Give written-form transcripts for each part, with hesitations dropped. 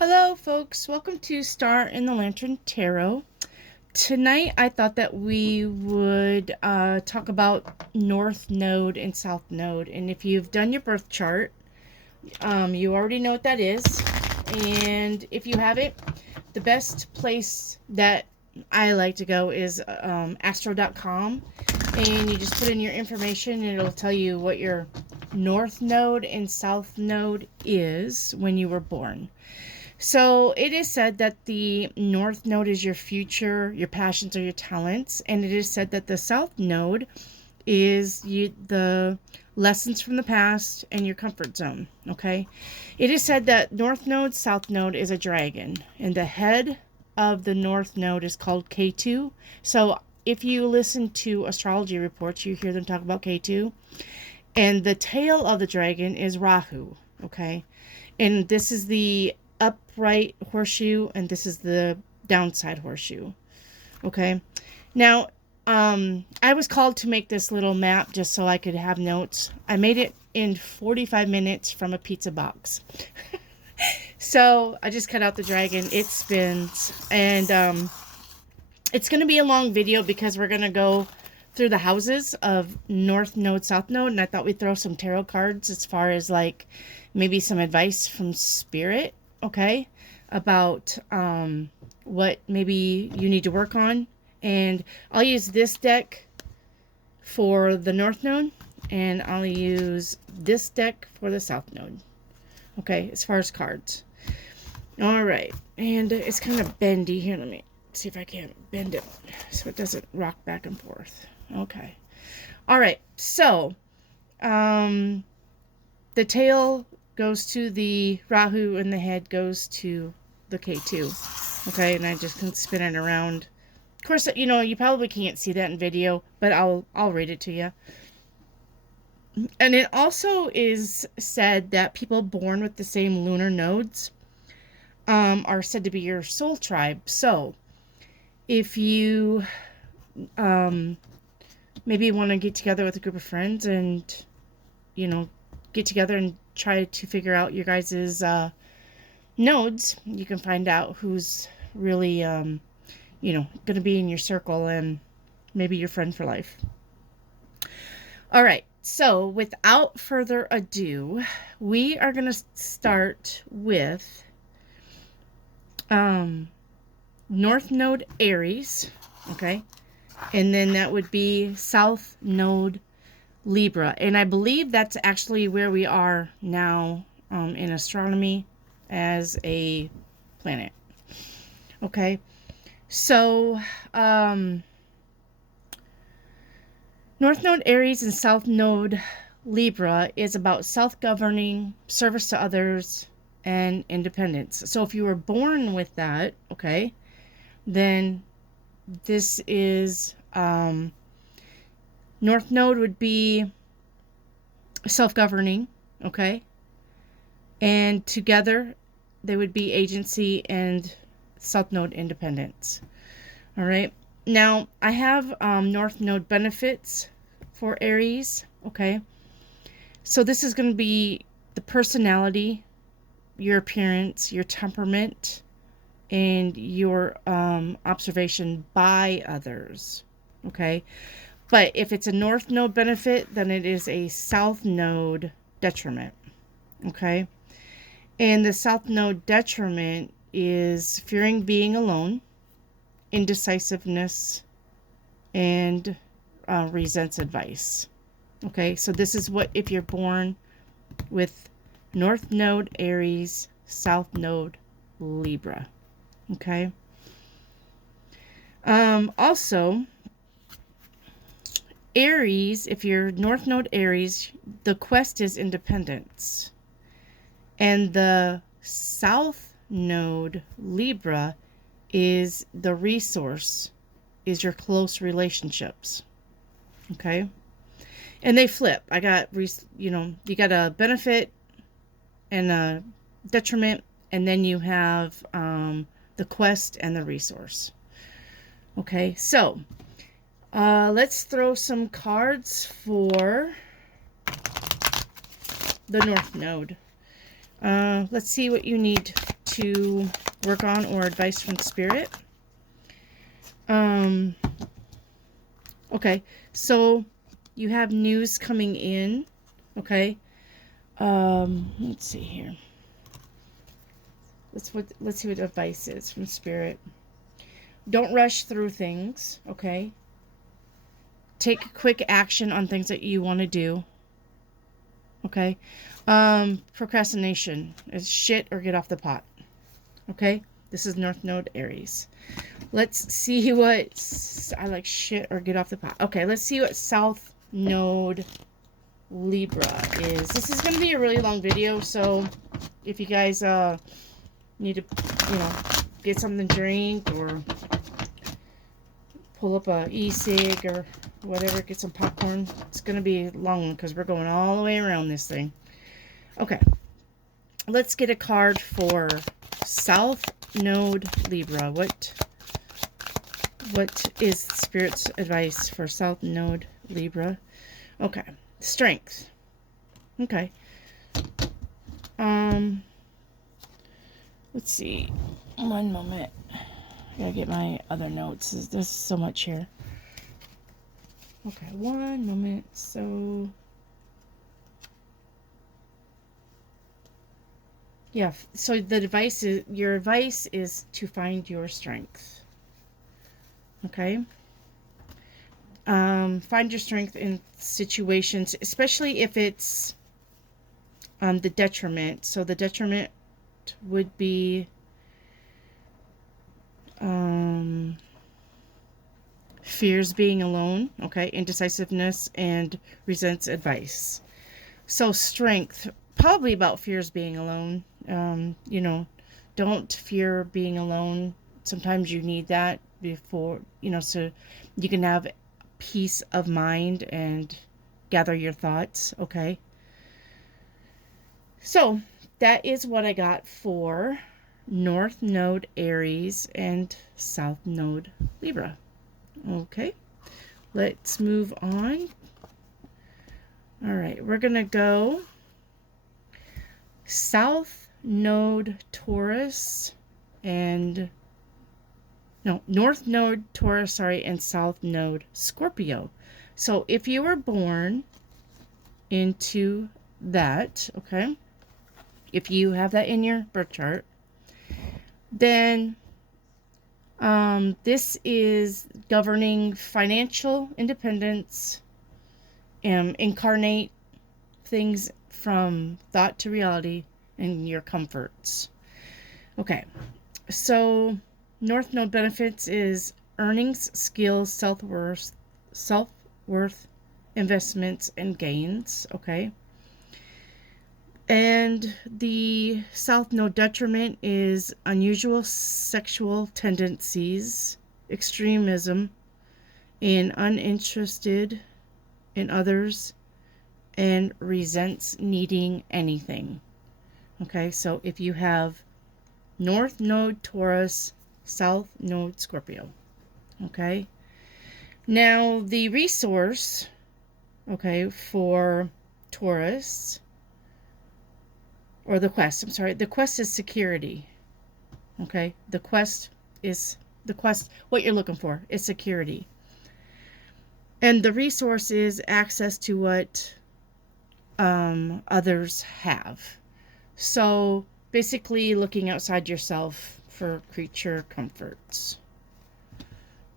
Hello folks, welcome to Star in the Lantern Tarot. Tonight I thought that we would talk about North Node and South Node. And if you've done your birth chart, you already know what that is. And if you haven't, the best place that I like to go is astro.com. And you just put in your information and it'll tell you what your North Node and South Node is when you were born. So it is said that the North Node is your future, your passions, or your talents. And it is said that the South Node is the lessons from the past and your comfort zone. Okay. It is said that North Node, South Node is a dragon. And the head of the North Node is called K2. So if you listen to astrology reports, you hear them talk about K2. And the tail of the dragon is Rahu. Okay. And this is the upright horseshoe, and this is the downside horseshoe. Okay. Now, I was called to make this little map just so I could have notes. I made it in 45 minutes from a pizza box. So I just cut out the dragon. It spins. And it's going to be a long video because we're going to go through the houses of North Node, South Node. And I thought we'd throw some tarot cards as far as like maybe some advice from Spirit. Okay, about what maybe you need to work on. And I'll use this deck for the North Node, and I'll use this deck for the South Node. Okay, as far as cards. All right, and it's kind of bendy here. Let me see if I can bend it so it doesn't rock back and forth. Okay. All right, so the tail goes to the Rahu and the head goes to the K2. Okay, and I just can spin it around. Of course, you know, you probably can't see that in video, but I'll read it to you. And it also is said that people born with the same lunar nodes are said to be your soul tribe. So if you maybe want to get together with a group of friends and, you know, get together and try to figure out your guys' nodes, you can find out who's really, you know, going to be in your circle and maybe your friend for life. All right. So without further ado, we are going to start with North Node Aries. Okay. And then that would be South Node Libra. And I believe that's actually where we are now in astronomy as a planet. Okay. So, North Node Aries and South Node Libra is about self-governing, service to others, and independence. So if you were born with that, okay, then this is, North Node would be self-governing, okay? And together, they would be agency and South Node independence. All right. Now, I have North Node benefits for Aries, okay? So this is going to be the personality, your appearance, your temperament, and your observation by others, okay? But if it's a North Node benefit, then it is a South Node detriment, okay? And the South Node detriment is fearing being alone, indecisiveness, and resents advice, okay? So this is what, if you're born with North Node Aries, South Node Libra, okay? Also, Aries, if you're North Node Aries, the quest is independence. And the South Node Libra is the resource, is your close relationships. Okay? And they flip. I got, you know, you got a benefit and a detriment, and then you have the quest and the resource. Okay, so let's throw some cards for the North Node. Let's see what you need to work on or advice from Spirit. Okay, so you have news coming in, okay? Let's see here. Let's see what advice is from Spirit. Don't rush through things, okay? Take quick action on things that you want to do, okay? Procrastination is shit or get off the pot, okay? This is North Node Aries. Let's see what... I like shit or get off the pot. Okay, let's see what South Node Libra is. This is going to be a really long video, so if you guys need to, you know, get something to drink or pull up a e-cig or whatever, get some popcorn. It's going to be long because we're going all the way around this thing. Okay, let's get a card for South Node Libra. What is Spirit's advice for South Node Libra? Okay, strength. Okay. Let's see. One moment. I gotta get my other notes. There's so much here. Okay, one moment. So, yeah. So the advice is, your advice is to find your strength. Okay. Find your strength in situations, especially if it's the detriment. So the detriment would be fears being alone, okay, indecisiveness, and resents advice. So strength, probably about fears being alone. You know, don't fear being alone. Sometimes you need that before, you know, so you can have peace of mind and gather your thoughts, okay? So that is what I got for North Node Aries and South Node Libra. Okay, let's move on. All right, we're gonna go South Node Taurus and North Node Taurus, sorry, and South Node Scorpio. So if you were born into that, okay, if you have that in your birth chart, then this is governing financial independence, incarnate things from thought to reality, and your comforts. Okay, so North Node benefits is earnings, skills, self-worth, investments, and gains, okay? And the South Node detriment is unusual sexual tendencies, extremism, and uninterested in others, and resents needing anything. Okay, so if you have North Node Taurus, South Node Scorpio. Okay, now the resource, okay, for Taurus, or the quest, I'm sorry, the quest is security. Okay, the quest, what you're looking for is security. And the resource is access to what others have. So basically looking outside yourself for creature comforts.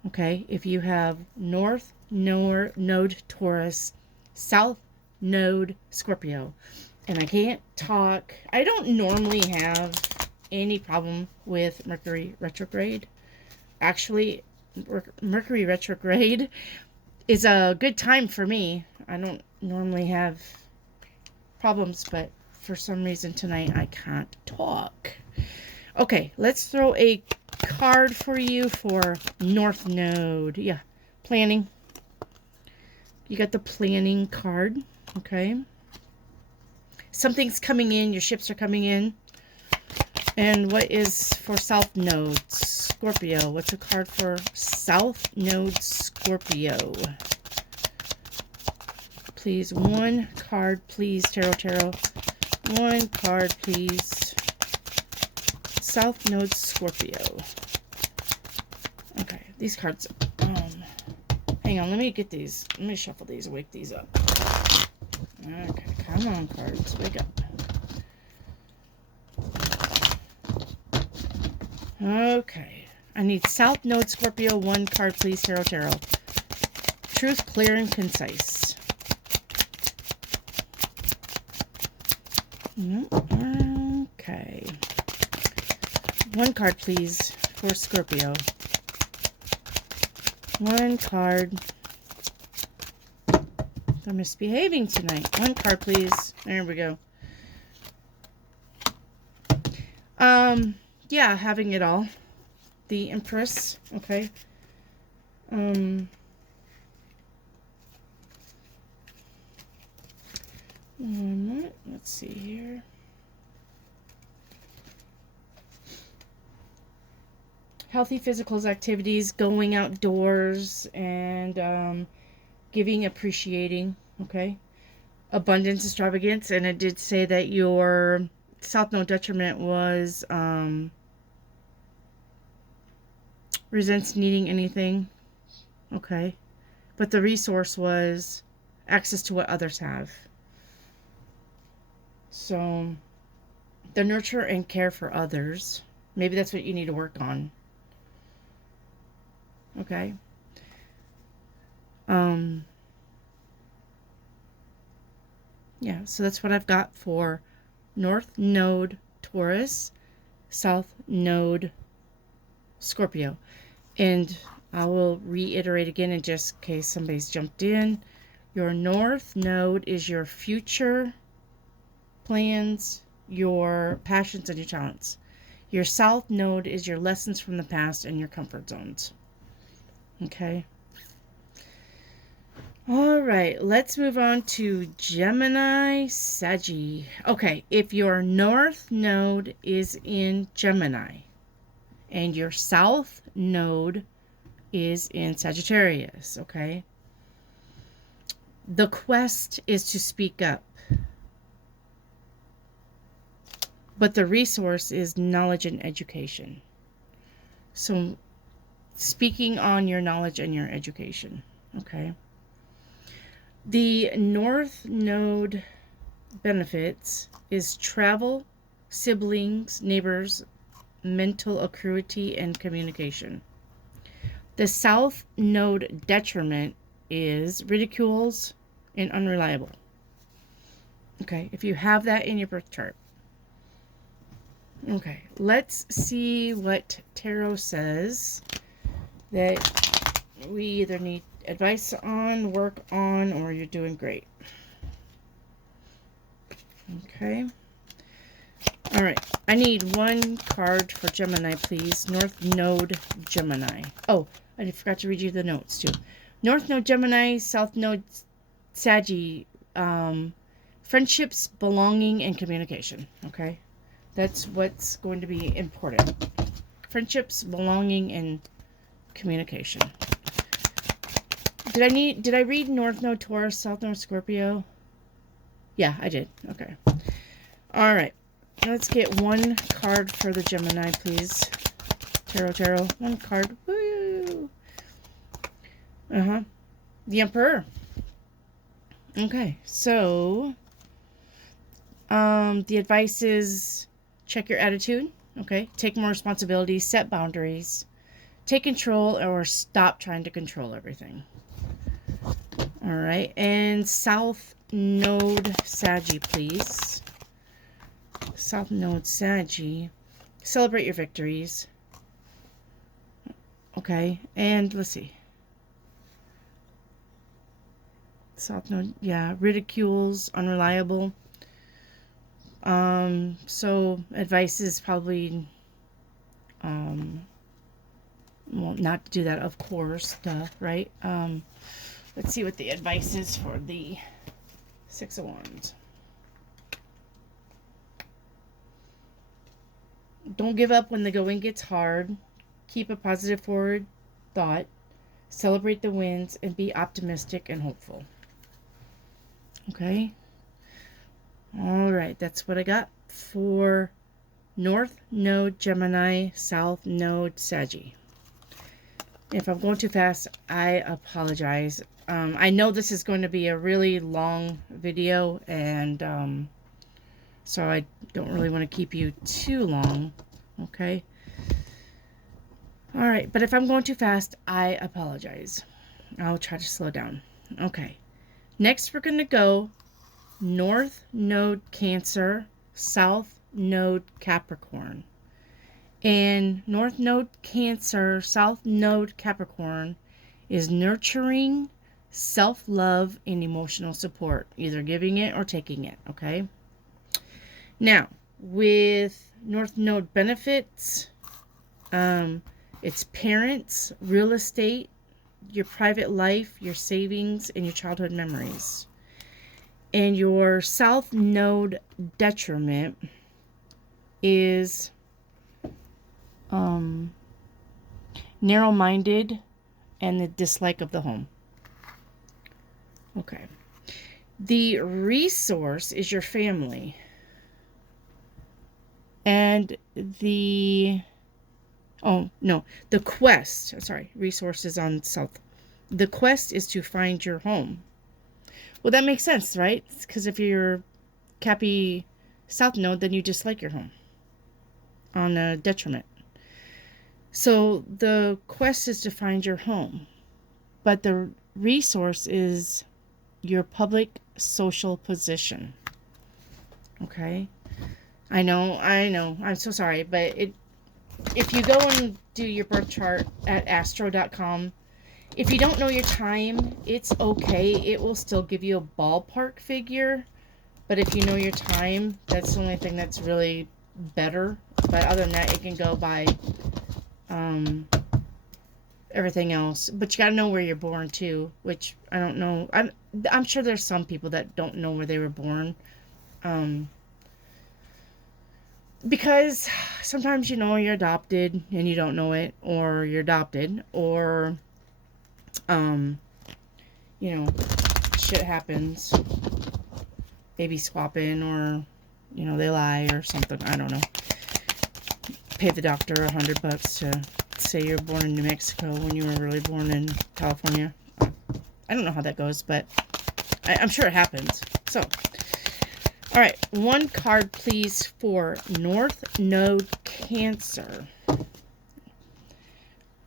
Okay, if you have North Node Taurus, South Node Scorpio, and I can't talk, I don't normally have any problem with Mercury retrograde. Actually, Mercury retrograde is a good time for me. I don't normally have problems, but for some reason tonight I can't talk. Okay, let's throw a card for you for North Node. Yeah, planning. You got the planning card, okay? Something's coming in, your ships are coming in. And what is for South Node Scorpio? What's a card for South Node Scorpio? Please, one card, please, Tarot. One card, please. South Node Scorpio. Okay, these cards, hang on, let me get these. Let me shuffle these, wake these up. Okay, come on, cards, wake up. Okay, I need South Node Scorpio, 1 card, please, Tarot. Truth, clear, and concise. Okay. 1 card, please, for Scorpio. 1 card. I'm misbehaving tonight. 1 card, please. There we go. Yeah, having it all. The Empress. Okay. One minute. Let's see here. Healthy physical activities, going outdoors, and giving, appreciating. Okay. Abundance, extravagance, and it did say that your South Node detriment was resents needing anything. Okay. But the resource was access to what others have. So the nurture and care for others. Maybe that's what you need to work on. Okay. Yeah, so that's what I've got for North Node Taurus, South Node Scorpio. And I will reiterate again in just case somebody's jumped in. Your North Node is your future plans, your passions, and your talents. Your South Node is your lessons from the past and your comfort zones. Okay. All right, let's move on to Gemini, Saggy. Okay, if your North Node is in Gemini and your South Node is in Sagittarius, okay? The quest is to speak up. But the resource is knowledge and education. So speaking on your knowledge and your education, okay? The North Node benefits is travel, siblings, neighbors, mental acuity, and communication. The South Node detriment is ridicules and unreliable. Okay, if you have that in your birth chart. Okay, let's see what Tarot says that we either need advice on, work on, or you're doing great. Okay. All right. I need 1 card for Gemini, please. North Node Gemini. Oh, I forgot to read you the notes, too. North Node Gemini, South Node Saggy. Friendships, belonging, and communication. Okay. That's what's going to be important. Friendships, belonging, and communication. Did I read North Node Taurus, South Node Scorpio? Yeah, I did. Okay. All right. Let's get 1 card for the Gemini, please. Tarot. 1 card. Woo! The Emperor. Okay. So, the advice is check your attitude. Okay. Take more responsibility. Set boundaries. Take control or stop trying to control everything. All right, and South Node Saggy, please. South Node Saggy. Celebrate your victories. Okay, and let's see. South Node, yeah, ridicules, unreliable. So advice is probably, well, not to do that, of course, duh, right? Let's see what the advice is for the 6 of Wands. Don't give up when the going gets hard. Keep a positive forward thought. Celebrate the wins and be optimistic and hopeful. Okay. All right. That's what I got for North Node Gemini, South Node Saggy. If I'm going too fast, I apologize. I know this is going to be a really long video, and so I don't really want to keep you too long, okay? All right, but if I'm going too fast, I apologize. I'll try to slow down. Okay, next we're going to go North Node Cancer, South Node Capricorn. And North Node Cancer, South Node Capricorn is nurturing, self-love, and emotional support. Either giving it or taking it, okay? Now, with North Node benefits, it's parents, real estate, your private life, your savings, and your childhood memories. And your South Node detriment is narrow-minded and the dislike of the home. Okay. The resource is your family. And the quest, sorry, resources on South. The quest is to find your home. Well, that makes sense, right? Because if you're Cappy South Node, then you dislike your home on a detriment. So the quest is to find your home, but the resource is your public social position. Okay? I know. I'm so sorry, but if you go and do your birth chart at astro.com, if you don't know your time, it's okay. It will still give you a ballpark figure, but if you know your time, that's the only thing that's really better. But other than that, it can go by everything else. But you gotta know where you're born too, which I don't know. I'm sure there's some people that don't know where they were born, because sometimes you're adopted and you don't know it, or you're adopted, or shit happens, baby swapping, or they lie or something. I don't know. Pay the doctor $100 to say you're born in New Mexico when you were really born in California. I don't know how that goes, but I'm sure it happens. So, all right, one card, please, for North Node Cancer.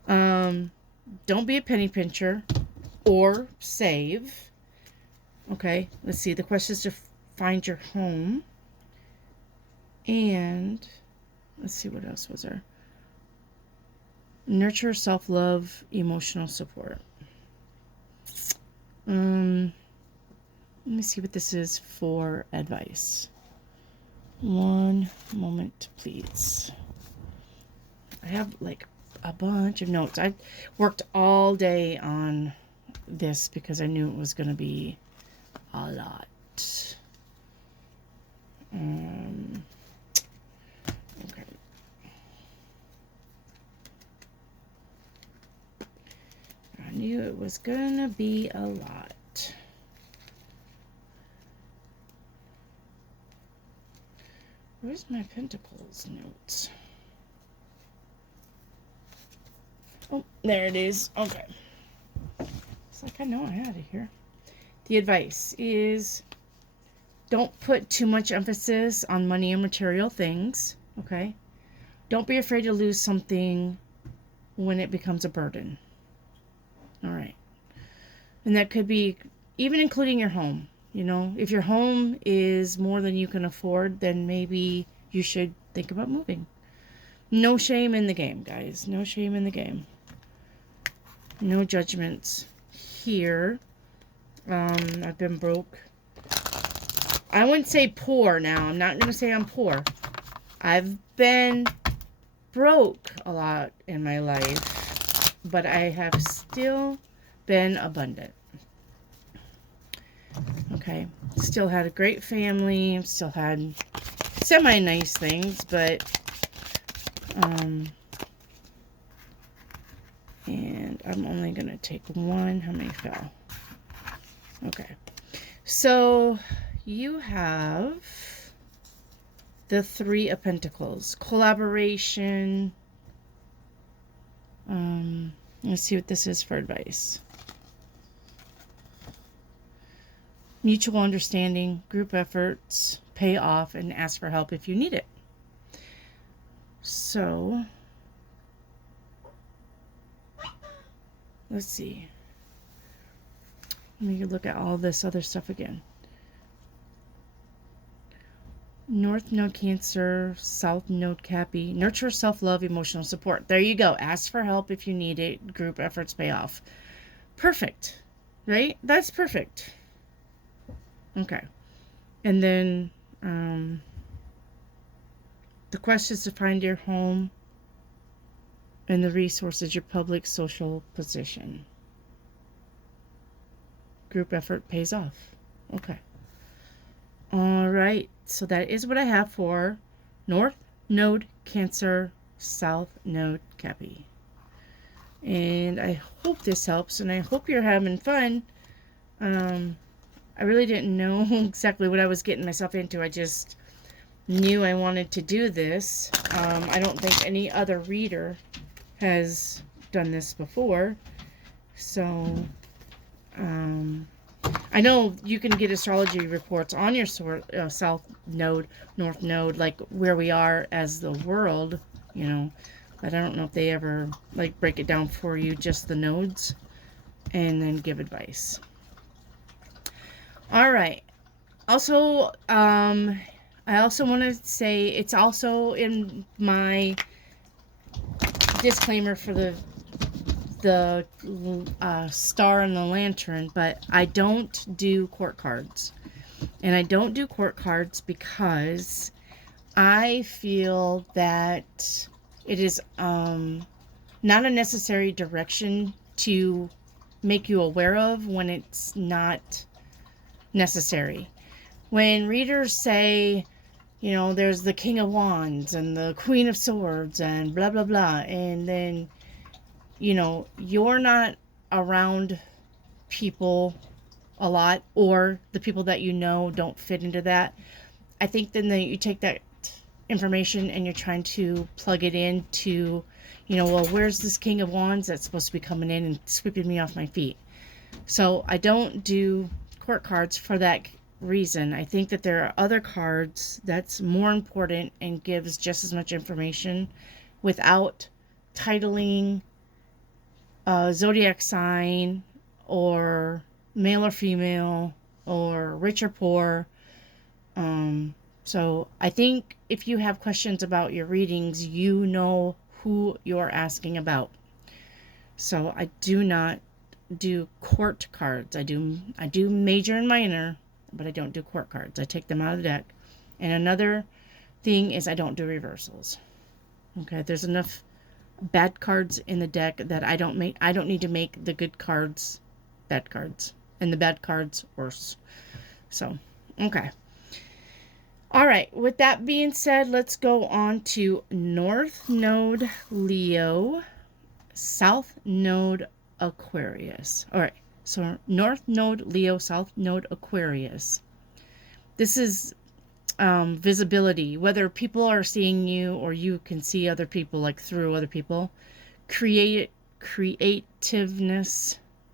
Don't be a penny pincher or save. Okay, let's see. The question is to find your home. And let's see, what else was there? Nurture, self-love, emotional support. Let me see what this is for advice. One moment, please. I have like a bunch of notes. I worked all day on this because I knew it was going to be a lot. Okay. I knew it was going to be a lot. Where's my Pentacles notes? Oh, there it is. Okay. It's like I know I had it here. The advice is don't put too much emphasis on money and material things. Okay. Don't be afraid to lose something when it becomes a burden. All right. And that could be even including your home. If your home is more than you can afford, then maybe you should think about moving. No shame in the game, guys. No shame in the game. No judgments here. I've been broke. I wouldn't say poor now. I'm not going to say I'm poor. I've been broke a lot in my life, but I have still been abundant. Okay. Still had a great family. Still had semi-nice things, but and I'm only going to take one. How many fell? Okay. So you have the Three of Pentacles. Collaboration. Let's see what this is for advice. Mutual understanding, group efforts, pay off, and ask for help if you need it. So, let's see. Let me look at all this other stuff again. North Node Cancer, South Node Cappy. Nurture self-love, emotional support. There you go. Ask for help if you need it. Group efforts pay off. Perfect. Right? That's perfect. Okay. And then the quest is to find your home and the resources, your public social position. Group effort pays off. Okay. All right. So that is what I have for North Node Cancer, South Node Cappy. And I hope this helps, and I hope you're having fun. I really didn't know exactly what I was getting myself into. I just knew I wanted to do this. I don't think any other reader has done this before. So, I know you can get astrology reports on your South Node, North Node, like where we are as the world, you know. But I don't know if they ever, like, break it down for you, just the nodes, and then give advice. All right. Also, I also want to say it's also in my disclaimer for the star and the lantern, but I don't do court cards. And I don't do court cards because I feel that it is not a necessary direction to make you aware of when it's not necessary. When readers say, you know, there's the King of Wands and the Queen of Swords and blah, blah, blah, and then, you know, you're not around people a lot, or the people that you know don't fit into that, I think then that you take that information and you're trying to plug it into, you know, well, where's this King of Wands that's supposed to be coming in and sweeping me off my feet? So I don't do court cards for that reason. I think that there are other cards that's more important and gives just as much information without titling zodiac sign or male or female or rich or poor. So I think if you have questions about your readings, you know who you're asking about. So I do not do court cards. I do major and minor, but I don't do court cards. I take them out of the deck. And another thing is I don't do reversals. Okay, there's enough bad cards in the deck that I don't need to make the good cards bad cards and the bad cards worse. So, okay. All right, with that being said, let's go on to North Node Leo, South Node Aquarius. All right, so North Node Leo, South Node Aquarius. This is visibility, whether people are seeing you or you can see other people, like through other people. Creativeness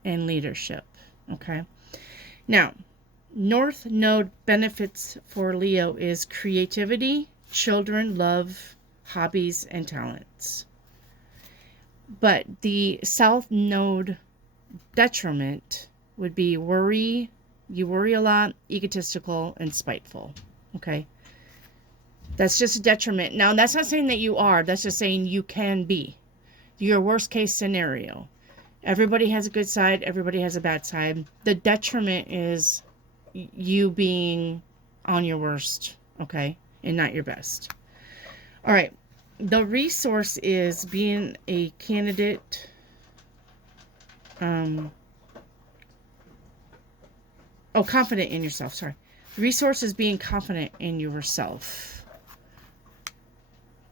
and leadership. Okay, now North Node benefits for Leo is creativity, children, love, hobbies, and talents. But the South Node detriment would be worry. You worry a lot, egotistical, and spiteful. Okay? That's just a detriment. Now, that's not saying that you are. That's just saying you can be. Your worst case scenario. Everybody has a good side. Everybody has a bad side. The detriment is you being on your worst, okay, and not your best. All right, the resource is being a candidate, confident in yourself, sorry. The resource is being confident in yourself.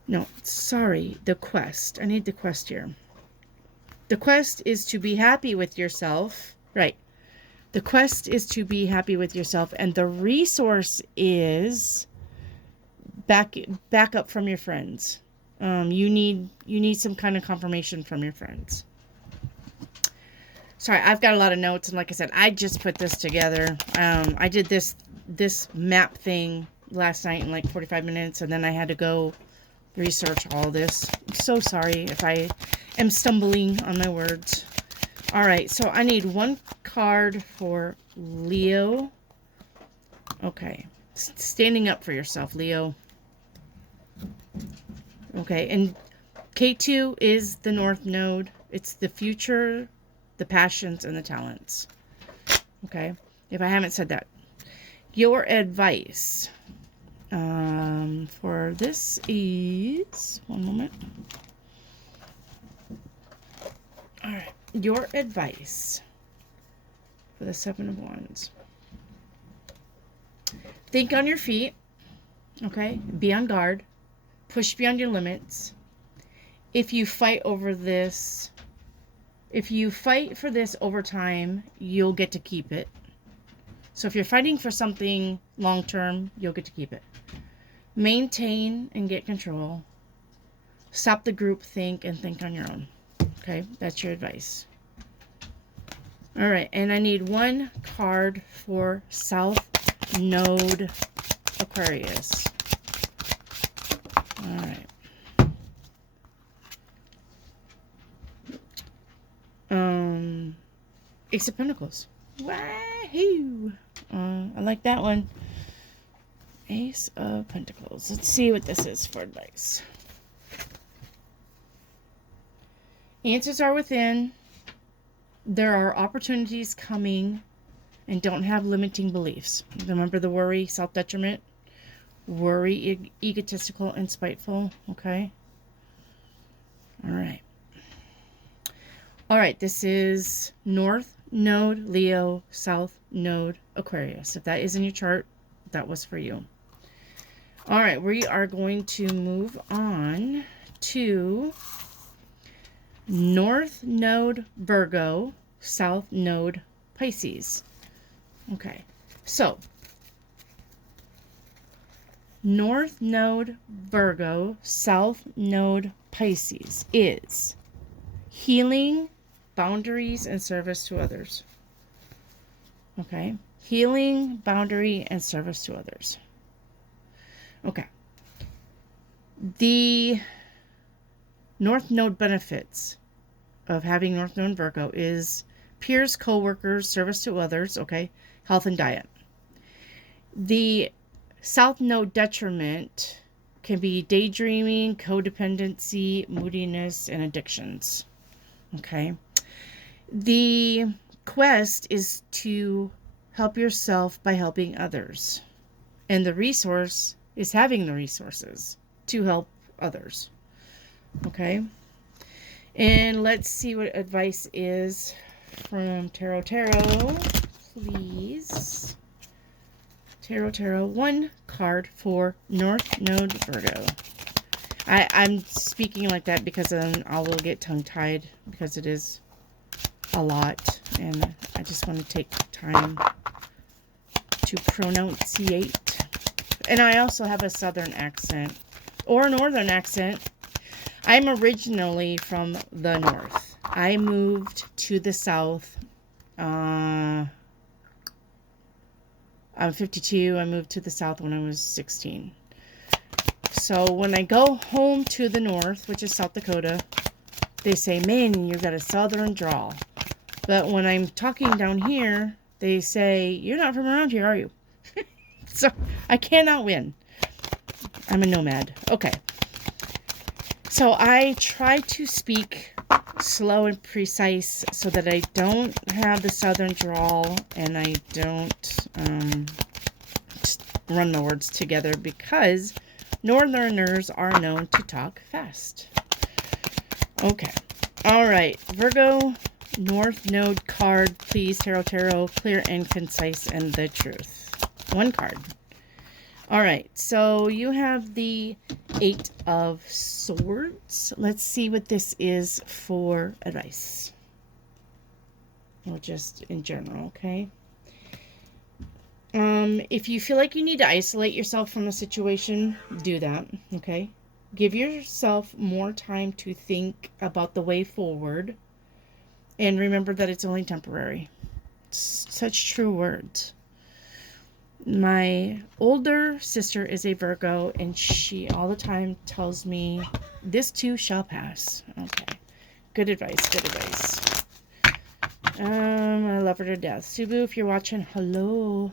No, sorry, the quest. I need the quest here. The quest is to be happy with yourself, right? The quest is to be happy with yourself, and the resource is back up from your friends. You need some kind of confirmation from your friends. Sorry, I've got a lot of notes, and like I said, I just put this together. I did this map thing last night in like 45 minutes, and then I had to go research all this. I'm so sorry if I am stumbling on my words. All right, so I need one card for Leo. Okay, standing up for yourself, Leo. Okay, and K2 is the North Node. It's the future, the passions, and the talents. Okay, if I haven't said that. Your advice for this is, one moment. All right, your advice for the Seven of Wands. Think on your feet, okay? Be on guard. Push beyond your limits. If you fight over this, if you fight for this over time, you'll get to keep it. So if you're fighting for something long term, you'll get to keep it. Maintain and get control. Stop the group think and think on your own. Okay, that's your advice. All right, and I need one card for South Node Aquarius. All right. Ace of Pentacles. Wahoo! I like that one. Ace of Pentacles. Let's see what this is for advice. Answers are within. There are opportunities coming, and don't have limiting beliefs. Remember the worry, self-detriment, worry, egotistical, and spiteful. Okay. All right. All right. This is North Node, Leo, South Node, Aquarius. If that is in your chart, that was for you. All right. We are going to move on to North Node, Virgo, South Node, Pisces. Okay. So, North Node, Virgo, South Node, Pisces is healing, boundaries, and service to others. Okay. Healing, boundary, and service to others. Okay. The North Node benefits of having North Node Virgo is peers, co-workers, service to others, okay, health and diet. The South Node detriment can be daydreaming, codependency, moodiness, and addictions. Okay. The quest is to help yourself by helping others. And the resource is having the resources to help others. Okay. And let's see what advice is from Tarot. Please. Tarot, one card for North Node Virgo. I'm speaking like that because then I will get tongue-tied because it is a lot. And I just want to take time to pronunciate. And I also have a southern accent or a northern accent. I'm originally from the north. I moved to the south. I'm 52. I moved to the south when I was 16. So when I go home to the north, which is South Dakota, they say, man, you've got a southern drawl. But when I'm talking down here, they say, you're not from around here, are you? So I cannot win. I'm a nomad. Okay. So I try to speak slow and precise so that I don't have the southern drawl and I don't just run the words together because northerners are known to talk fast. Okay. All right. Virgo, North Node card, please. Tarot, clear and concise and the truth. One card. All right. So you have the Eight of Swords. Let's see what this is for advice. Or just in general, okay? If you feel like you need to isolate yourself from the situation, do that, okay? Give yourself more time to think about the way forward, and remember that it's only temporary. It's such true words. My older sister is a Virgo, and she all the time tells me, this too shall pass. Okay. Good advice, good advice. I love her to death. Subu, if you're watching, hello.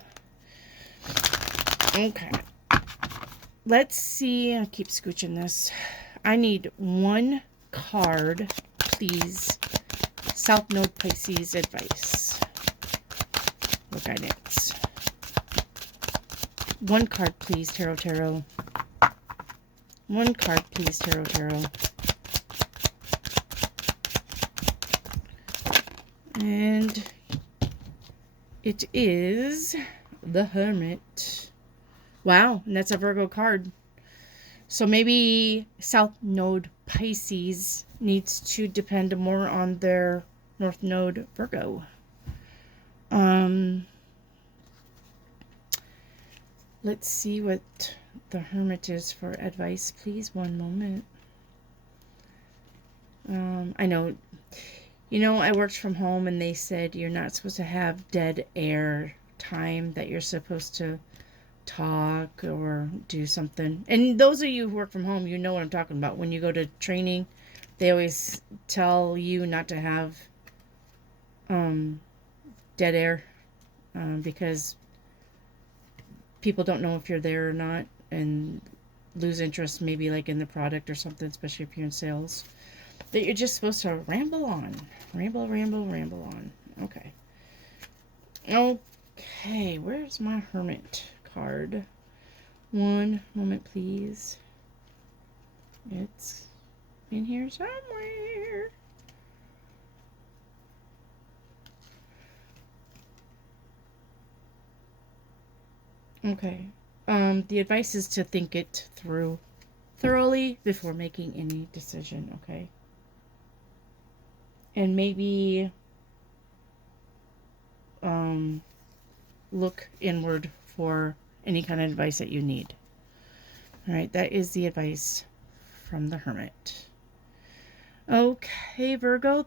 Okay. Let's see. I keep scooching this. I need one card, please. South Node Pisces advice. Or guidance. One card, please, Tarot. One card, please, Tarot. And it is the Hermit. Wow, and that's a Virgo card. So maybe South Node Pisces needs to depend more on their North Node Virgo. Let's see what the Hermit is for advice, please. One moment. I know, I worked from home and they said you're not supposed to have dead air time, that you're supposed to talk or do something. And those of you who work from home, you know what I'm talking about. When you go to training, they always tell you not to have dead air because people don't know if you're there or not and lose interest maybe like in the product or something, especially if you're in sales. That you're just supposed to ramble on. Ramble on. Okay. Okay, where's my Hermit card? One moment, please. It's in here somewhere. Okay. The advice is to think it through thoroughly before making any decision, okay? And maybe look inward for any kind of advice that you need. All right, that is the advice from the Hermit. Okay, Virgo,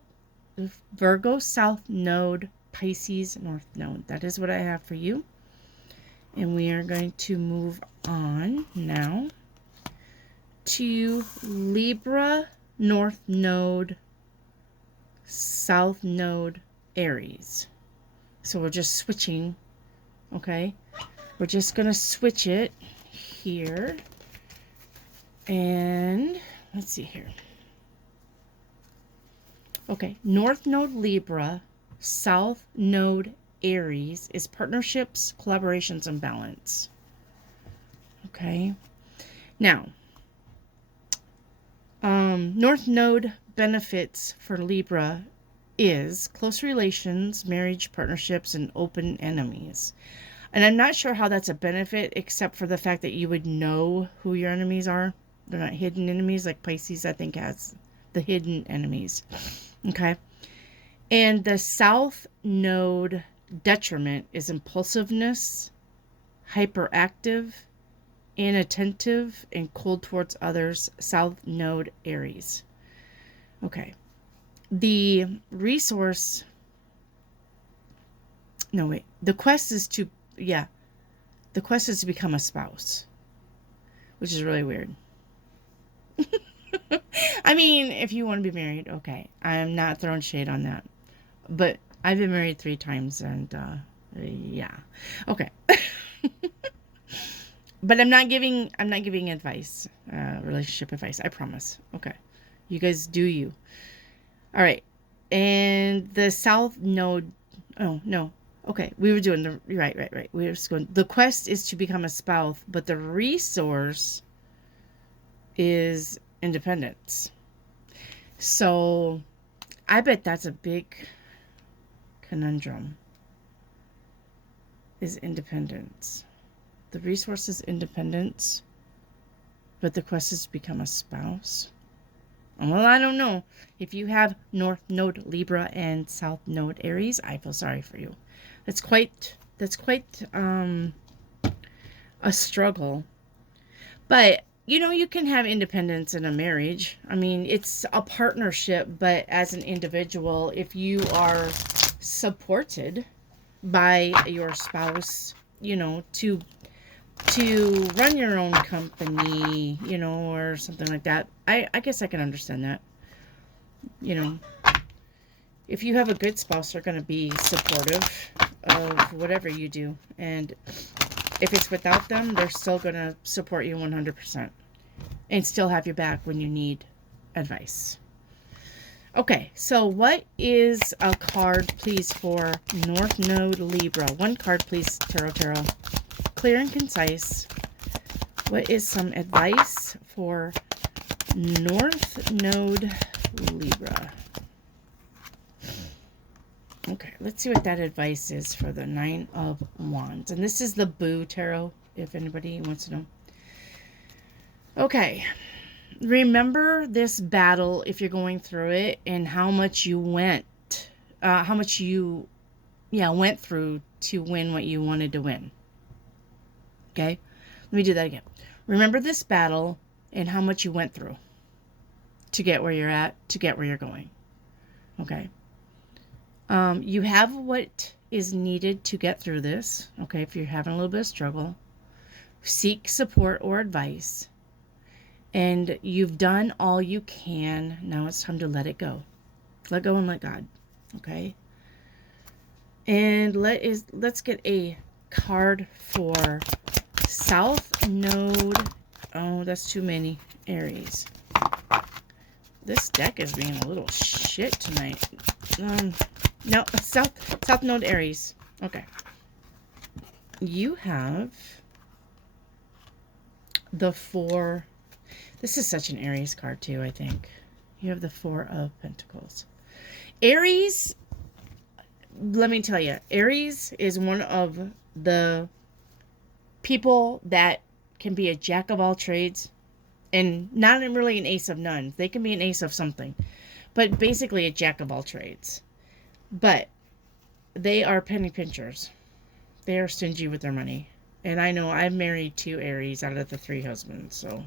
South Node, Pisces, North Node. That is what I have for you. And we are going to move on now to Libra, North Node, South Node, Aries. So we're just switching, okay? We're just going to switch it here. And let's see here. Okay, North Node Libra, South Node Aries is partnerships, collaborations, and balance. Okay. Now, North Node benefits for Libra is close relations, marriage, partnerships, and open enemies. And I'm not sure how that's a benefit, except for the fact that you would know who your enemies are. They're not hidden enemies like Pisces, I think, has the hidden enemies. Okay. And the South Node detriment is impulsiveness, hyperactive, inattentive, and cold towards others. South Node Aries. Okay. The resource... No, wait. The quest is to... Yeah. The quest is to become a spouse. Which is really weird. I mean, if you want to be married, okay. I'm not throwing shade on that. But I've been married 3 times and, yeah. Okay. But I'm not giving advice, relationship advice. I promise. Okay. You guys do you. All right. And the South Node, oh, no. Okay. We were doing the, right. We were just going, the quest is to become a spouse, but the resource is independence. So I bet that's a big conundrum, is independence. The resource is independence, but the quest is to become a spouse. Well, I don't know. If you have North Node Libra and South Node Aries, I feel sorry for you. That's quite That's quite a struggle. But you know, you can have independence in a marriage. I mean, it's a partnership, but as an individual, if you are supported by your spouse, you know, to run your own company, you know, or something like that, I guess I can understand that. You know, if you have a good spouse, they're going to be supportive of whatever you do. And if it's without them, they're still going to support you 100% and still have your back when you need advice. Okay, so what is a card, please, for North Node Libra? One card, please, Tarot. Clear and concise. What is some advice for North Node Libra? Okay, let's see what that advice is for the Nine of Wands. And this is the Boo Tarot, if anybody wants to know. Okay, remember this battle if you're going through it, and how much you went through to win what you wanted to win. Okay, let me do that again. Remember this battle and how much you went through to get where you're at, to get where you're going. Okay. You have what is needed to get through this. Okay, if you're having a little bit of struggle, seek support or advice. And you've done all you can. Now it's time to let it go. Let go and let God. Okay. And let's get a card for South Node. Oh, that's too many. Aries. This deck is being a little shit tonight. No, South Node Aries. Okay. You have the Four. This is such an Aries card too, I think. You have the Four of Pentacles. Aries, let me tell you, Aries is one of the people that can be a jack of all trades and not really an ace of none. They can be an ace of something, but basically a jack of all trades. But they are penny pinchers. They are stingy with their money. And I know I've married 2 Aries out of the 3 husbands, so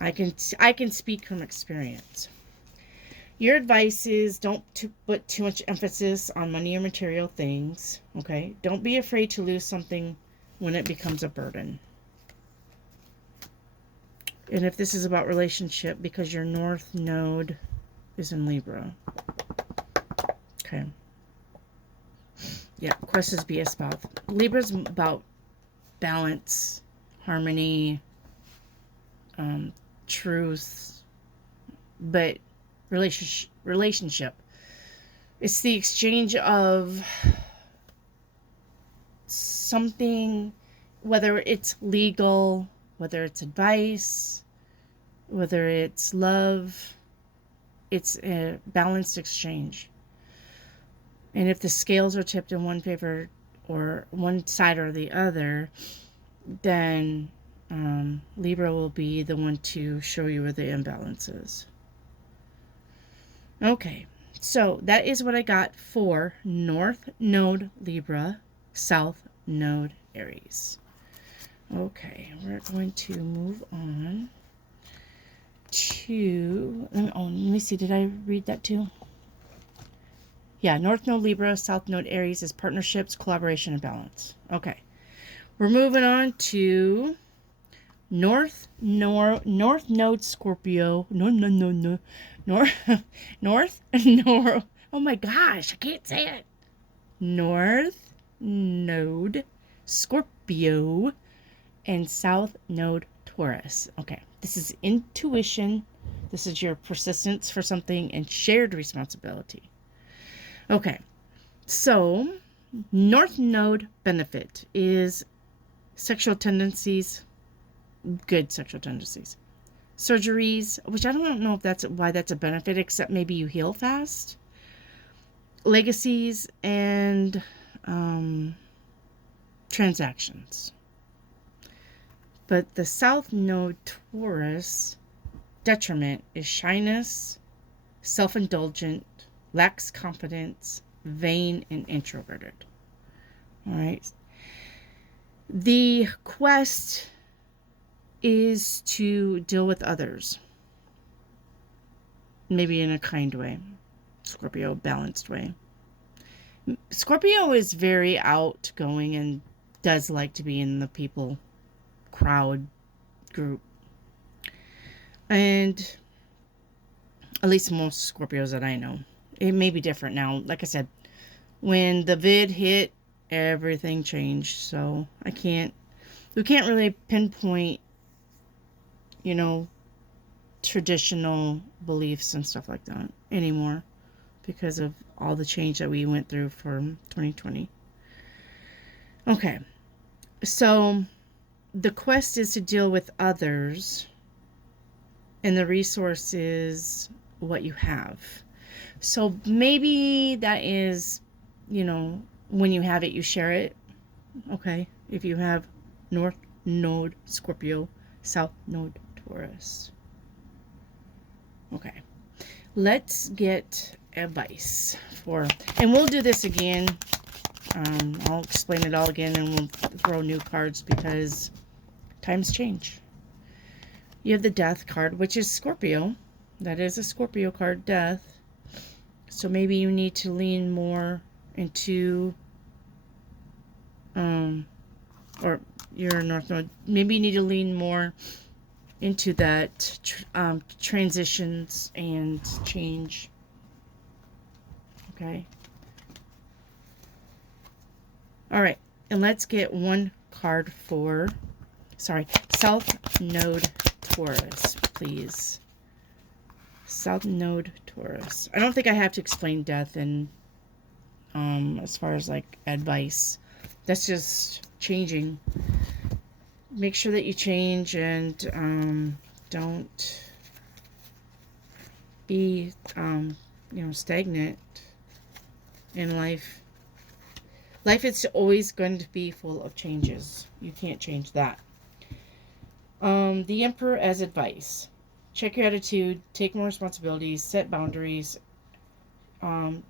I can speak from experience. Your advice is don't put too much emphasis on money or material things, okay? Don't be afraid to lose something when it becomes a burden. And if this is about relationship, because your North Node is in Libra. Okay. Yeah, questions be about. Libra's about balance, harmony, truth, but relationship. It's the exchange of something, whether it's legal, whether it's advice, whether it's love. It's a balanced exchange. And if the scales are tipped in one favor or one side or the other, then Libra will be the one to show you where the imbalance is. Okay, so that is what I got for North Node Libra, South Node Aries. Okay, we're going to move on to, let me see, did I read that too? Yeah, North Node Libra, South Node Aries is partnerships, collaboration, and balance. Okay, we're moving on to North Node Scorpio. Oh my gosh, I can't say it. North Node Scorpio and South Node Taurus. Okay, this is intuition. This is your persistence for something and shared responsibility. Okay, so North Node benefit is sexual tendencies, good sexual tendencies. Surgeries, which I don't know if that's why that's a benefit, except maybe you heal fast. Legacies and transactions. But the South Node Taurus detriment is shyness, self-indulgent, lacks confidence, vain, and introverted. All right. The quest is to deal with others. Maybe in a kind way. Scorpio, balanced way. Scorpio is very outgoing and does like to be in the people crowd group. And at least most Scorpios that I know. It may be different now. Like I said, when the vid hit, everything changed. So we can't really pinpoint, traditional beliefs and stuff like that anymore because of all the change that we went through from 2020. Okay. So the quest is to deal with others, and the resource is what you have. So maybe that is, when you have it, you share it. Okay. If you have North Node Scorpio, South Node Taurus. Okay. Let's get advice and we'll do this again. I'll explain it all again and we'll throw new cards because times change. You have the Death card, which is Scorpio. That is a Scorpio card, Death. So maybe you need to lean more into, or your North Node. Maybe you need to lean more into that transitions and change. Okay. All right. And let's get one card for, South Node Taurus, please. South Node Taurus. I don't think I have to explain Death and as far as like advice. That's just changing. Make sure that you change and don't be stagnant in life. Life is always going to be full of changes. You can't change that. The Emperor as advice. Check your attitude, take more responsibilities, set boundaries.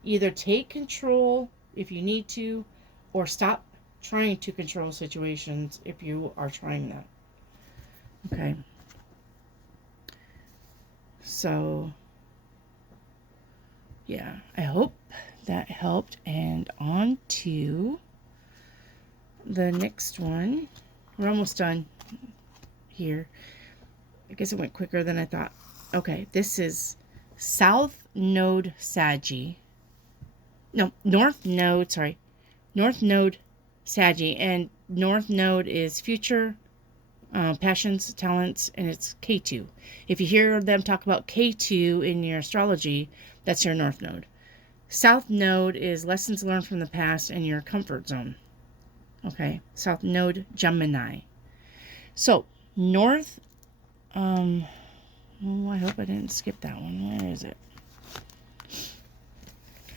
Either take control if you need to, or stop trying to control situations if you are trying that. Okay. So, yeah, I hope that helped. And on to the next one. We're almost done here. I guess it went quicker than I thought. Okay, this is South Node Saggy. No, North Node Saggy. And North Node is future, passions, talents, and it's K2. If you hear them talk about K2 in your astrology, that's your North Node. South Node is lessons learned from the past and your comfort zone. Okay, South Node Gemini. So, North, I hope I didn't skip that one. Where is it?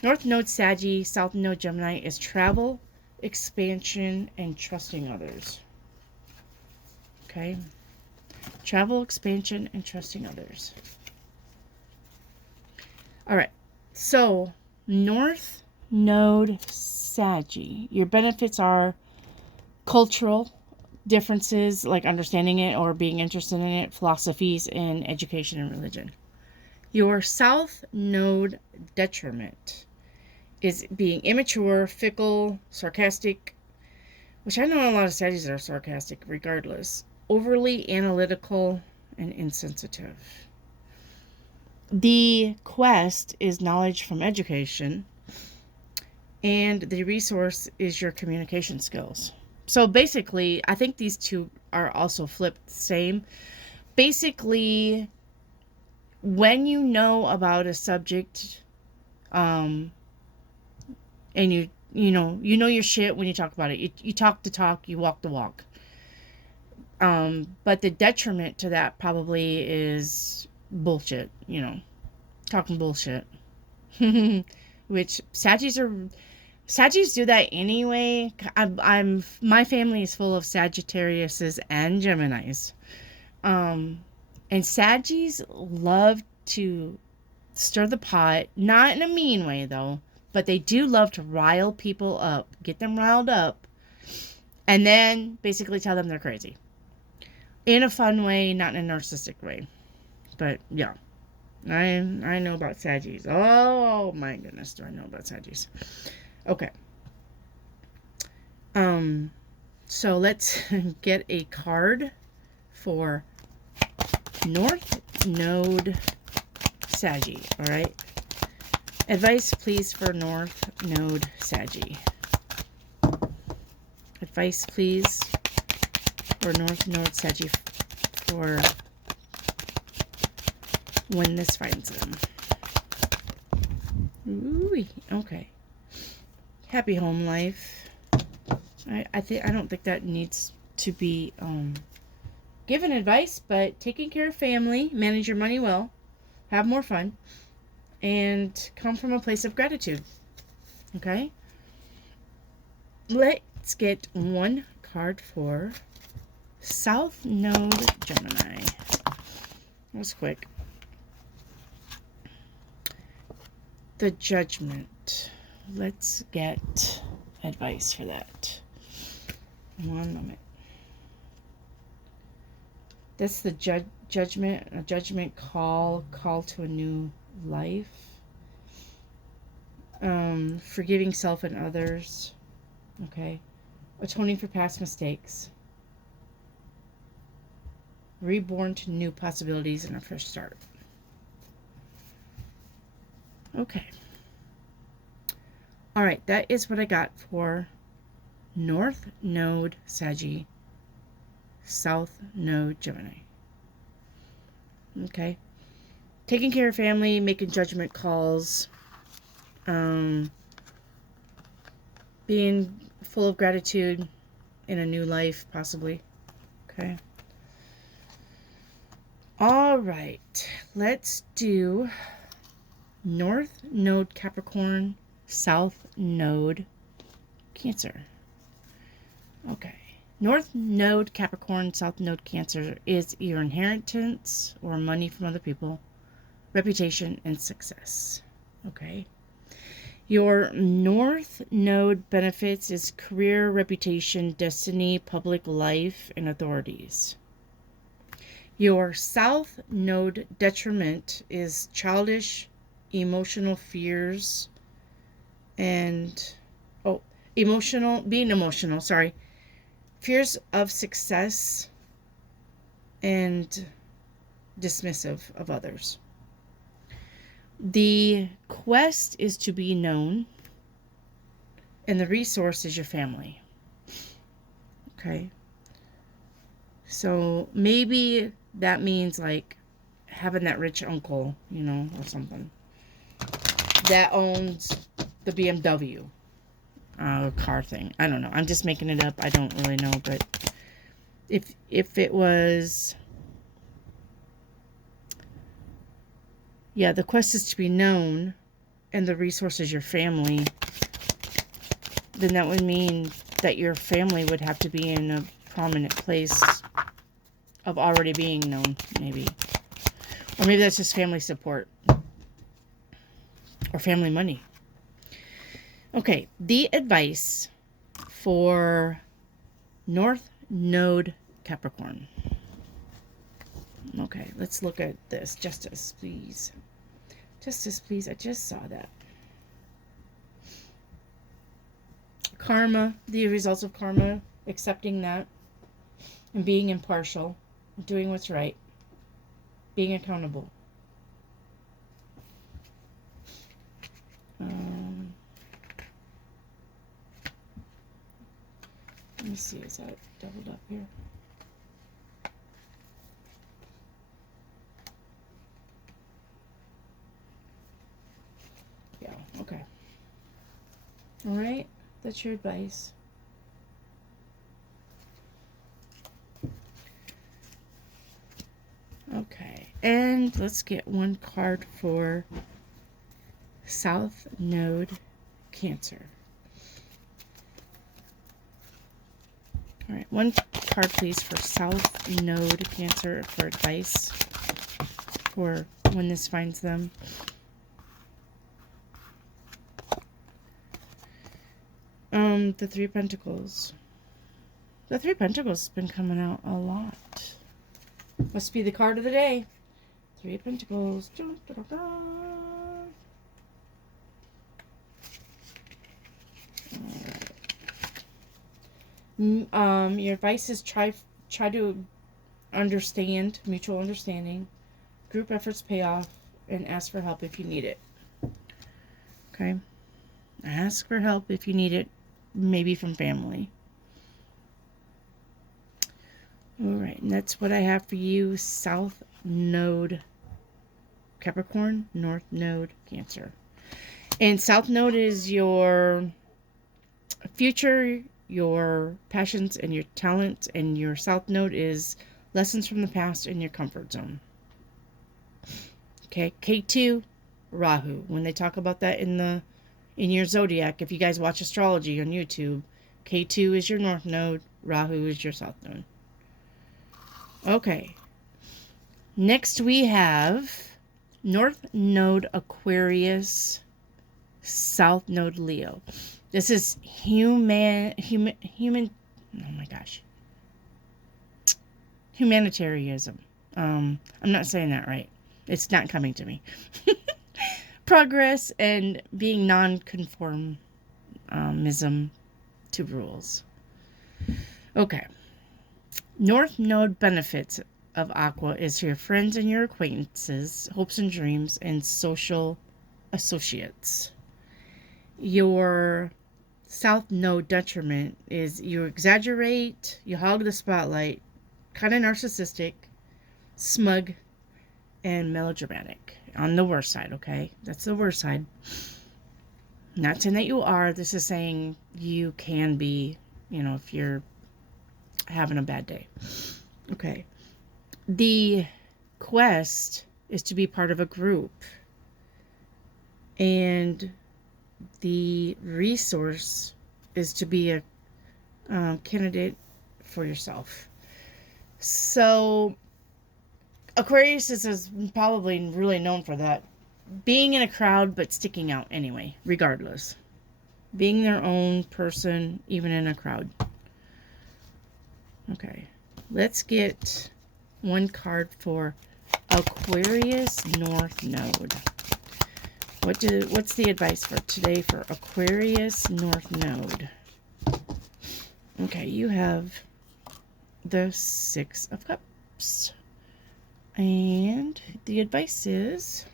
North Node Saggy, South Node Gemini is travel, expansion, and trusting others. Okay? Travel, expansion, and trusting others. Alright, so North Node Saggy. Your benefits are cultural differences, like understanding it or being interested in it, philosophies, and education and religion. Your South Node detriment is being immature, fickle, sarcastic, which I know a lot of Saggies that are sarcastic regardless, overly analytical, and insensitive. The quest is knowledge from education, and the resource is your communication skills. So basically, I think these two are also flipped the same. Basically, when you know about a subject, and you know your shit when you talk about it. You talk the talk, you walk the walk. But the detriment to that probably is bullshit, talking bullshit. Which Saggies do that anyway. My family is full of Sagittariuses and Geminis. And Saggies love to stir the pot, not in a mean way though, but they do love to rile people up, get them riled up And then basically tell them they're crazy. In a fun way, not in a narcissistic way. But yeah, I know about Saggies. Oh my goodness, do I know about Saggies? Okay. So let's get a card for North Node Saggy. All right. Advice, please, for North Node Saggy. Advice, please, for North Node Saggy for when this finds them. Ooh, okay. Happy home life. I don't think that needs to be given advice, but taking care of family, manage your money well, have more fun, and come from a place of gratitude. Okay? Let's get one card for South Node Gemini. That was quick. The Judgment. Let's get advice for that. One moment. That's the judgment, a judgment call to a new life. Forgiving self and others. Okay. Atoning for past mistakes. Reborn to new possibilities and a fresh start. Okay. All right, that is what I got for North Node Saggy, South Node Gemini. Okay. Taking care of family, making judgment calls, being full of gratitude in a new life, possibly. Okay. All right. Let's do North Node Capricorn, South Node Cancer. Okay. North Node Capricorn, South Node Cancer is your inheritance or money from other people, reputation, and success. Okay. Your North Node benefits is career, reputation, destiny, public life, and authorities. Your South Node detriment is childish, emotional fears, and being emotional, fears of success and dismissive of others. The quest is to be known, and the resource is your family. Okay. So maybe that means like having that rich uncle, or something that owns the BMW car thing. I don't know. I'm just making it up. I don't really know, but if it was, yeah, the quest is to be known, and the resource is your family, then that would mean that your family would have to be in a prominent place of already being known, maybe. Or maybe that's just family support. Or family money. Okay, the advice for North Node Capricorn. Okay, let's look at this. Justice, please. Justice, please. I just saw that. Karma, the results of karma, accepting that, and being impartial, doing what's right, being accountable. Let me see, is that doubled up here? Yeah, okay. All right, that's your advice. Okay, and let's get one card for South Node Cancer. All right, one card, please, for South Node Cancer for advice for when this finds them. The Three of Pentacles. The Three of Pentacles has been coming out a lot. Must be the card of the day. Three of Pentacles. Dun, dun, dun, dun. Your advice is try to understand, mutual understanding. Group efforts pay off, and ask for help if you need it. Okay? Ask for help if you need it, maybe from family. Alright, and that's what I have for you. South Node Capricorn, North Node Cancer. And South Node is your future, your passions, and your talents. And your South Node is lessons from the past and your comfort zone. Okay, K2, Rahu. When they talk about that in your zodiac, if you guys watch astrology on YouTube, K2 is your North Node, Rahu is your South Node. Okay. Next we have North Node Aquarius, South Node Leo. This is human. Oh my gosh. Humanitarianism. I'm not saying that right. It's not coming to me. Progress and being non-conformism to rules. Okay. North Node benefits of Aqua is your friends and your acquaintances, hopes and dreams, and social associates. Your South Node detriment is you exaggerate, you hog the spotlight, kind of narcissistic, smug, and melodramatic. On the worst side, okay? That's the worst side. Not saying that you are. This is saying you can be, if you're having a bad day. Okay. The quest is to be part of a group. And the resource is to be a candidate for yourself. So Aquarius is probably really known for that. Being in a crowd, but sticking out anyway, regardless. Being their own person, even in a crowd. Okay. Let's get one card for Aquarius North Node. What's the advice for today for Aquarius North Node? Okay, you have the Six of Cups. And the advice is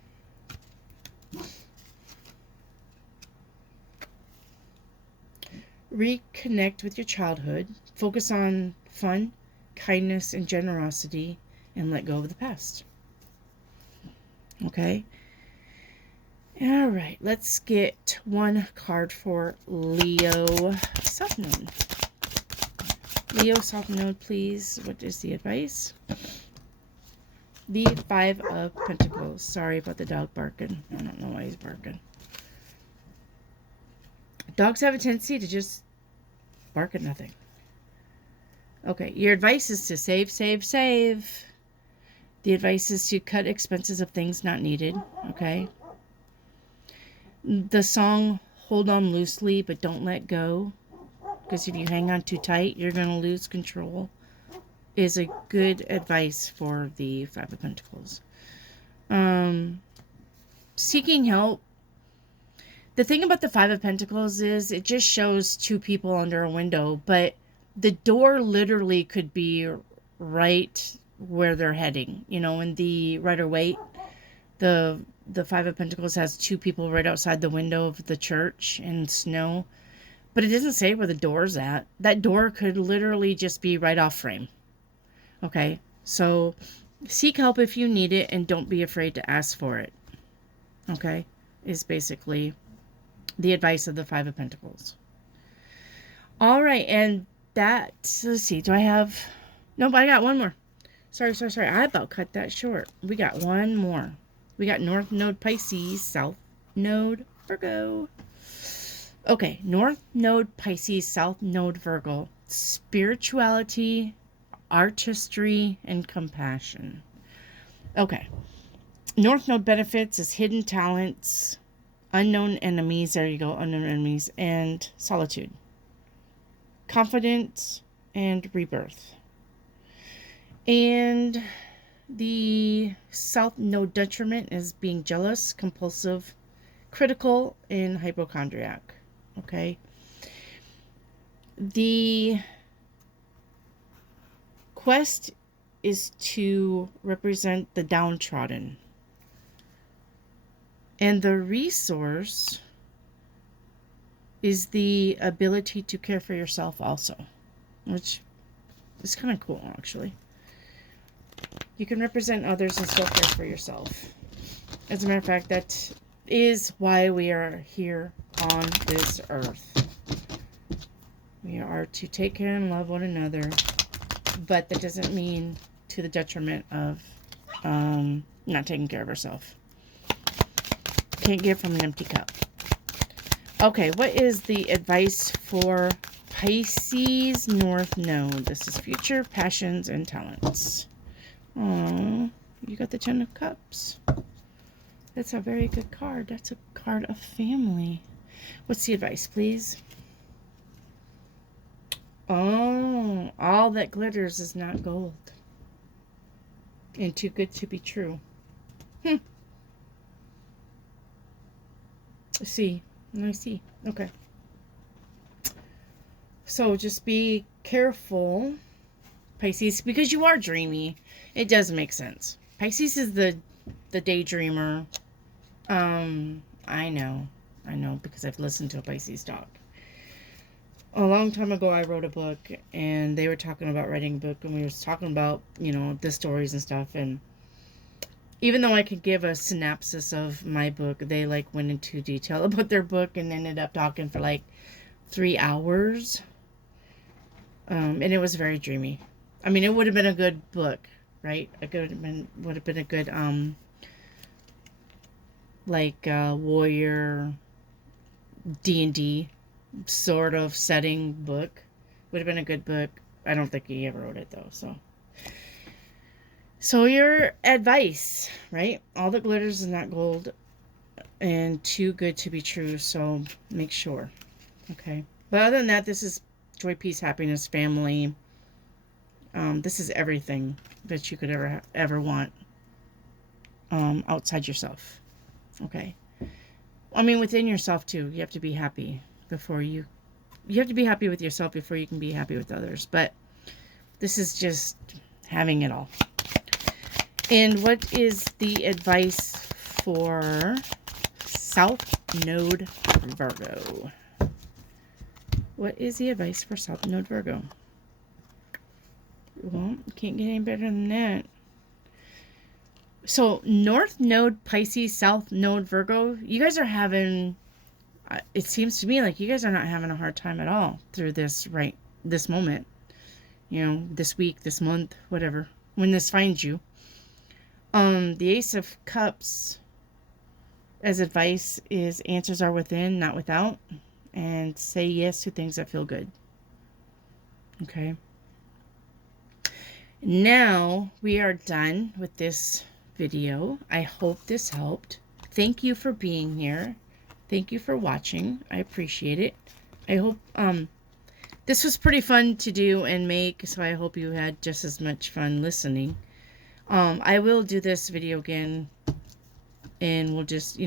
reconnect with your childhood, focus on fun, kindness, and generosity, and let go of the past. Okay? All right, let's get one card for Leo South Node. Leo South Node, please. What is the advice? The Five of Pentacles. Sorry about the dog barking. I don't know why he's barking. Dogs have a tendency to just bark at nothing. Okay, your advice is to save, save, save. The advice is to cut expenses of things not needed. Okay. The song Hold On Loosely But Don't Let Go, because if you hang on too tight, you're going to lose control, is a good advice for the Five of Pentacles. Seeking help. The thing about the Five of Pentacles is it just shows two people under a window, but the door literally could be right where they're heading. In the Rider-Waite, the Five of Pentacles has two people right outside the window of the church in snow, but it doesn't say where the door's at. That door could literally just be right off frame. Okay, so seek help if you need it and don't be afraid to ask for it. Okay, is basically the advice of the Five of Pentacles. All right, and that, let's see, do I have, nope, I got one more. Sorry, I about cut that short. We got one more. We got North Node Pisces, South Node Virgo. Okay, North Node Pisces, South Node Virgo. Spirituality, artistry, and compassion. Okay. North Node benefits is hidden talents, unknown enemies, there you go, unknown enemies, and solitude. Confidence and rebirth. And the south node detriment is being jealous, compulsive, critical, and hypochondriac. Okay. The quest is to represent the downtrodden. And the resource is the ability to care for yourself also, which is kind of cool, actually. You can represent others and still care for yourself. As a matter of fact, that is why we are here on this earth. We are to take care and love one another, but that doesn't mean to the detriment of not taking care of ourselves. Can't give from an empty cup. Okay, what is the advice for Pisces North Node? This is future, passions, and talents. Oh, you got the 10 of Cups. That's a very good card. That's a card of family. What's the advice, please? Oh, all that glitters is not gold. And too good to be true. I see. I see. Okay. So just be careful, Pisces, because you are dreamy. It does make sense. Pisces is the daydreamer. I know, because I've listened to a Pisces talk. A long time ago, I wrote a book, and they were talking about writing a book, and we were talking about, the stories and stuff, and even though I could give a synopsis of my book, they, went into detail about their book and ended up talking for, 3 hours, and it was very dreamy. I mean, it would have been a good book, right? It would have been a good, warrior D&D sort of setting book. Would have been a good book. I don't think he ever wrote it, though, So your advice, right? All that glitters is not gold, and too good to be true, so make sure. Okay. But other than that, this is joy, peace, happiness, family. This is everything that you could ever want outside yourself. Okay. I mean, within yourself, too. You have to be happy before you have to be happy with yourself before you can be happy with others. But this is just having it all. And what is the advice for South Node Virgo? What is the advice for South Node Virgo? Well, you can't get any better than that. So, North Node Pisces, South Node Virgo, you guys are having, it seems to me like you guys are not having a hard time at all through this moment. This week, this month, whatever, when this finds you. The Ace of Cups as advice is answers are within, not without. And say yes to things that feel good. Okay. Now we are done with this video. I hope this helped. Thank you for being here. Thank you for watching. I appreciate it. I hope this was pretty fun to do and make, so I hope you had just as much fun listening. I will do this video again, and we'll just,